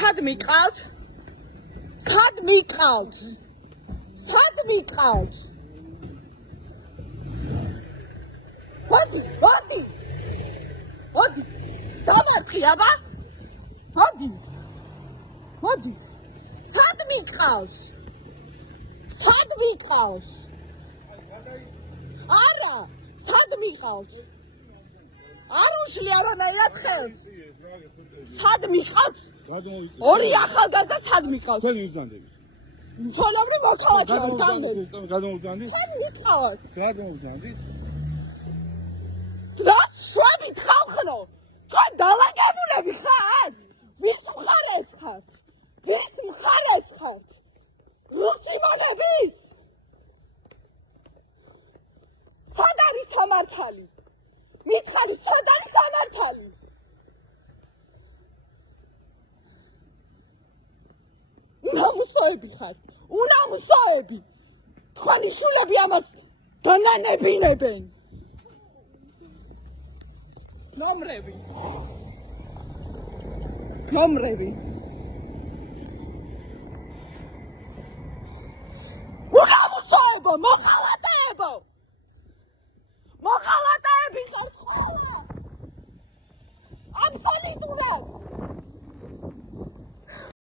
სად მიყავთ? სად მიყავთ? სად მიყავთ? მოდი. დამარხი აბა. მოდი. სად მიყავს? სად მიყავს? არა, სად მიყავს? არ უშლი არანაირად ხელს. სად მიყავს? ორი ახალგაზრდა სად მიყავს? თქვენ მიბრძანდებით. მცხოვრები მოქალაქეა, გამდები. გადმოვბრძანდით? თქვენ მიყავთ? გადმოვბრძანდით? რაც შვებით ხალხო, თქვენ დალაგებულები ხართ? ვის მხარეს ხართ? ვის მხარეს ხართ? რუსიმანების? სად არის სამართალი? მითხარი, სად არის სამართალი? უნამუსოები ხართ, უნამუსოები. თქვენი შვილები ამას განანებინებენ. ნომრები. უნამუსოებო, მოყალა